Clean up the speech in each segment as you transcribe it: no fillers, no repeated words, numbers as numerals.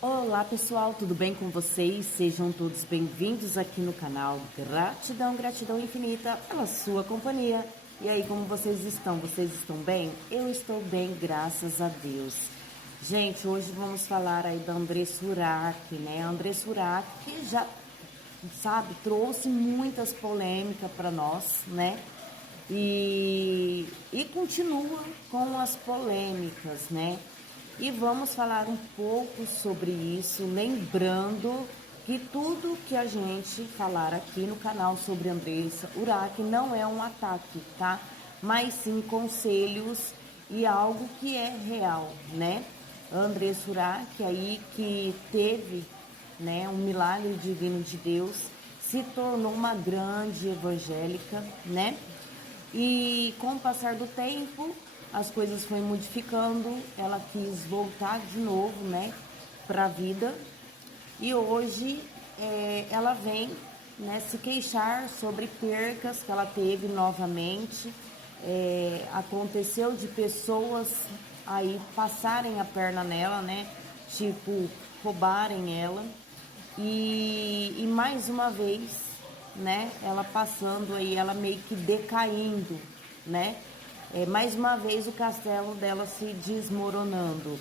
Olá pessoal, tudo bem com vocês? Sejam todos bem-vindos aqui no canal Gratidão, Gratidão Infinita pela sua companhia. E aí, como vocês estão? Vocês estão bem? Eu estou bem, graças a Deus. Gente, hoje vamos falar aí da Andressa Urach, né? A Andressa Urach que já, sabe, trouxe muitas polêmicas para nós, né? E continua com as polêmicas, né? E vamos falar um pouco sobre isso, lembrando que tudo que a gente falar aqui no canal sobre Andressa Urach não é um ataque, tá? Mas sim conselhos e algo que é real, né? Andressa Urach aí que teve, né, um milagre divino de Deus, se tornou uma grande evangélica, né? E com o passar do tempo, as coisas foram modificando, ela quis voltar de novo, né, para a vida. E hoje ela vem, né, se queixar sobre percas que ela teve novamente. Aconteceu de pessoas aí passarem a perna nela, né, tipo, roubarem ela. E mais uma vez, né, ela passando aí, ela meio que decaindo, né? Mais uma vez o castelo dela se desmoronando.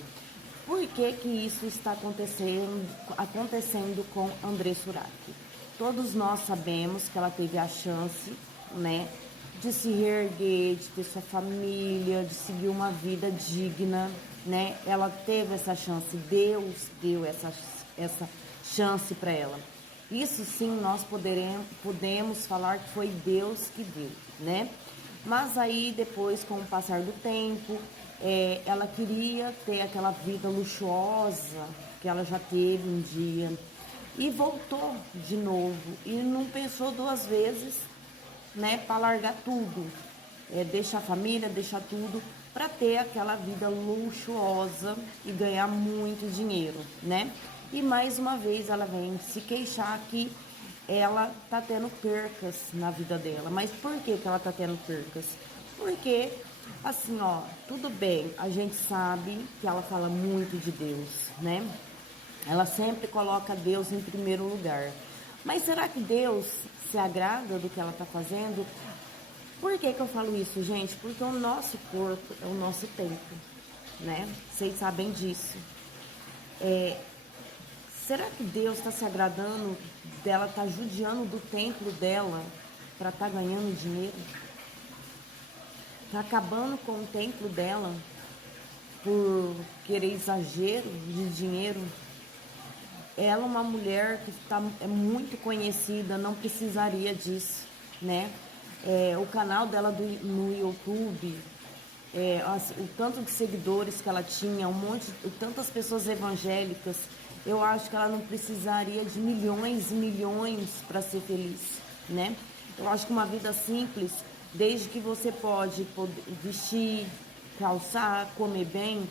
Por que que isso está acontecendo com Andressa Urach? Todos nós sabemos que ela teve a chance, né, de se reerguer, de ter sua família, de seguir uma vida digna, né? Ela teve essa chance, Deus deu essa chance para ela. Isso sim nós podemos falar que foi Deus que deu, né? Mas aí depois, com o passar do tempo, ela queria ter aquela vida luxuosa que ela já teve um dia e voltou de novo e não pensou duas vezes, né, para largar tudo, deixar a família, deixar tudo para ter aquela vida luxuosa e ganhar muito dinheiro, né? E mais uma vez ela vem se queixar que ela tá tendo percas na vida dela. Mas por que que ela tá tendo percas? Porque, assim, ó, tudo bem, a gente sabe que ela fala muito de Deus, né? Ela sempre coloca Deus em primeiro lugar. Mas será que Deus se agrada do que ela tá fazendo? Por que que eu falo isso, gente? Porque o nosso corpo é o nosso templo, né? Vocês sabem disso. Será que Deus está se agradando dela, está judiando do templo dela para estar ganhando dinheiro? Está acabando com o templo dela por querer exagero de dinheiro? Ela é uma mulher que é muito conhecida, não precisaria disso, né? O canal dela no YouTube, o tanto de seguidores que ela tinha, tantas pessoas evangélicas, eu acho que ela não precisaria de milhões e milhões para ser feliz, né? Eu acho que uma vida simples, desde que você pode vestir, calçar, comer bem,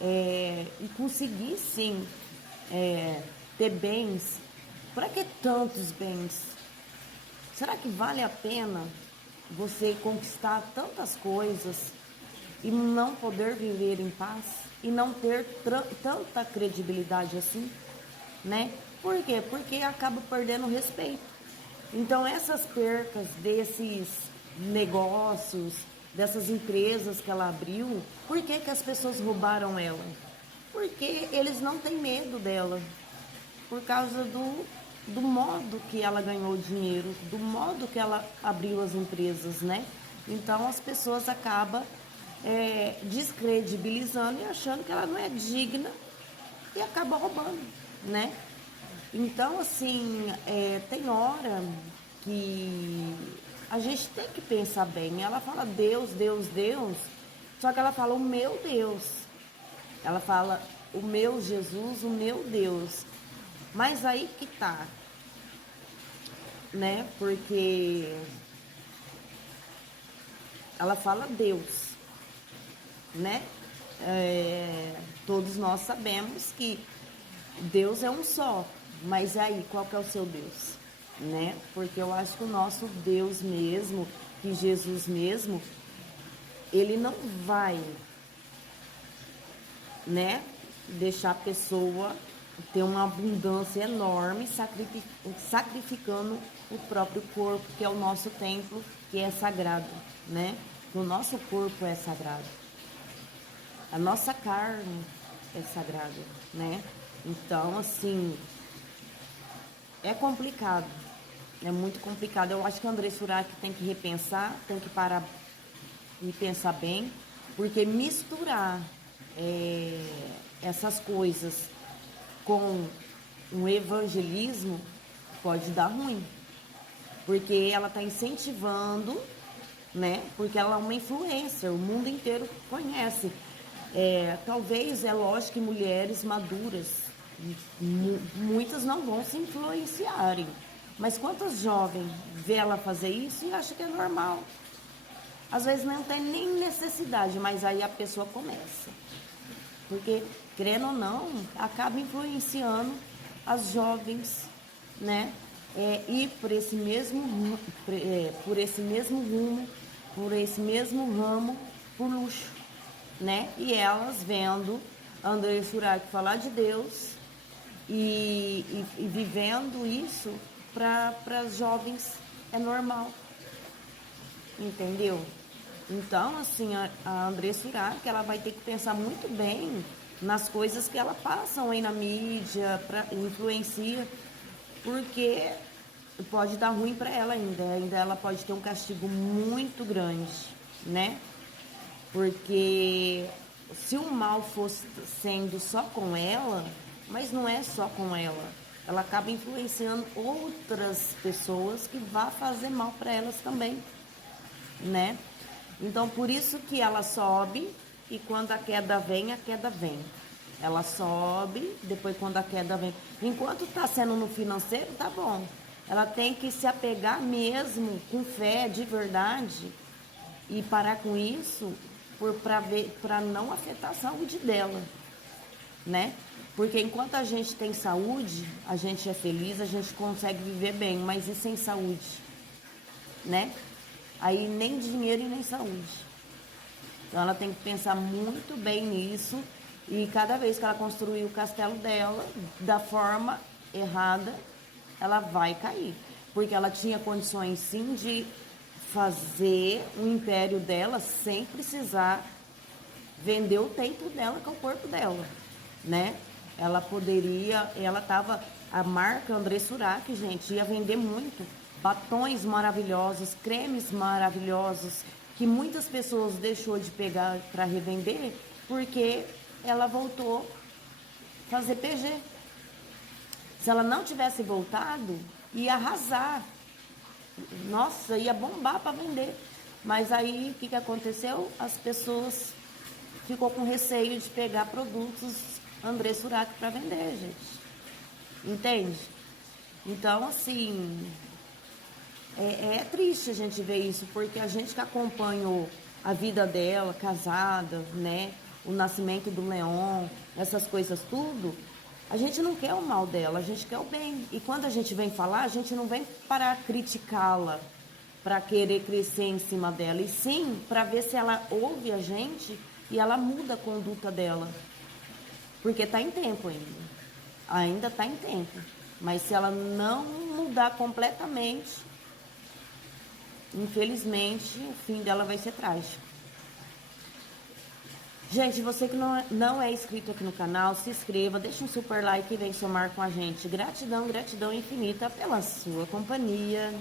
e conseguir sim ter bens. Para que tantos bens? Será que vale a pena você conquistar tantas coisas e não poder viver em paz e não ter tanta credibilidade assim, né? Por quê? Porque acaba perdendo o respeito. Então essas percas desses negócios, dessas empresas que ela abriu, por que que as pessoas roubaram ela? Porque eles não têm medo dela, por causa do modo que ela ganhou dinheiro, do modo que ela abriu as empresas, né? Então as pessoas acabam descredibilizando e achando que ela não é digna e acaba roubando, né? Então, assim, tem hora que a gente tem que pensar bem. Ela fala Deus, Deus, Deus, só que ela fala o meu Deus. Ela fala o meu Jesus, o meu Deus. Mas aí que tá, né? Porque ela fala Deus, né? Todos nós sabemos que Deus é um só, mas aí qual que é o seu Deus, né? Porque eu acho que o nosso Deus mesmo, que Jesus mesmo, ele não vai, né, deixar a pessoa ter uma abundância enorme, sacrificando o próprio corpo, que é o nosso templo, que é sagrado, né? O nosso corpo é sagrado. A nossa carne é sagrada, né? Então, assim, é complicado. É muito complicado. Eu acho que o André Surak tem que repensar, tem que parar e pensar bem, porque misturar essas coisas com um evangelismo pode dar ruim. Porque ela está incentivando, né? Porque ela é uma influencer, o mundo inteiro conhece. Talvez é lógico que mulheres maduras, muitas não vão se influenciarem. Mas quantas jovens vê ela fazer isso e acha que é normal? Às vezes não tem nem necessidade, mas aí a pessoa começa. Porque, querendo ou não, acaba influenciando as jovens, né? Ir por esse mesmo rumo, por esse mesmo ramo, por luxo, né? E elas vendo André Surak falar de Deus e vivendo isso para as jovens é normal, entendeu? Então, assim, a André Surak, ela vai ter que pensar muito bem nas coisas que ela passam aí na mídia, influencia, porque pode dar ruim para ela ainda ela pode ter um castigo muito grande, né? Porque se o mal fosse sendo só com ela, mas não é só com ela acaba influenciando outras pessoas que vão fazer mal para elas também, né? Então, por isso que ela sobe e quando a queda vem, ela sobe, depois quando a queda vem. Enquanto está sendo no financeiro, tá bom. Ela tem que se apegar mesmo com fé de verdade e parar com isso para não afetar a saúde dela, né? Porque enquanto a gente tem saúde, a gente é feliz, a gente consegue viver bem, mas e sem saúde, né? Aí nem dinheiro e nem saúde. Então ela tem que pensar muito bem nisso e cada vez que ela construir o castelo dela da forma errada, ela vai cair. Porque ela tinha condições sim de fazer o império dela sem precisar vender o templo dela, que é o corpo dela, né? Ela poderia, a marca André Surak, gente, ia vender muito. Batons maravilhosos, cremes maravilhosos, que muitas pessoas deixou de pegar para revender, porque ela voltou a fazer PG. Se ela não tivesse voltado, ia arrasar. Nossa, ia bombar para vender. Mas aí, o que aconteceu? As pessoas ficou com receio de pegar produtos André Surak para vender, gente. Entende? Então, assim, é triste a gente ver isso, porque a gente que acompanhou a vida dela, casada, né? O nascimento do Leon, essas coisas tudo, a gente não quer o mal dela, a gente quer o bem. E quando a gente vem falar, a gente não vem para criticá-la, para querer crescer em cima dela, e sim para ver se ela ouve a gente e ela muda a conduta dela. Porque está em tempo ainda. Ainda está em tempo. Mas se ela não mudar completamente, infelizmente, o fim dela vai ser trágico. Gente, você que não é inscrito aqui no canal, se inscreva, deixa um super like e vem somar com a gente. Gratidão, gratidão infinita pela sua companhia.